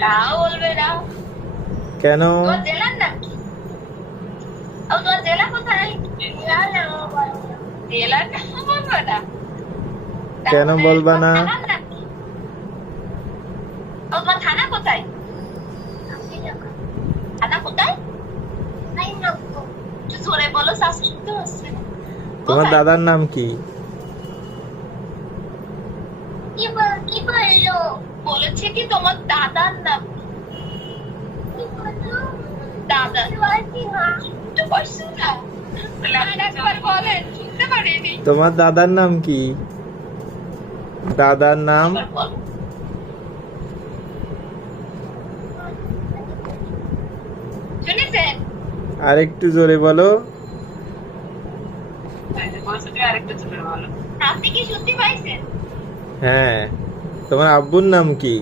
তাও বলবে না। কেন? তোমার জেলার নাম কি? ও তোমার জেলা কোথায়? জেলার নাম বলবে না? কেন তাহলে বলবা তোমার না? থানার নাম কি? ও তোমার থানা কোথায়? থানা কোথায়? একটু জোরে বলো, শ্বাস শুনতে হচ্ছে। তোমার কোথায়? দাদার নাম কি? কি বললো? বলেছে কি তোমার দাদার নাম কি? দাদা তো বলছো না। আর একবার বলেন, শুনতে পারিনি। তোমার দাদার নাম কি? দাদার নাম? একবার বলো। শুনেছেন? আরেকটু জোরে বলো। আরেকটু জোরে বলো। আপনি কি শুনতে পাইছেন? হ্যাঁ। তোমার আব্বুর নাম কি?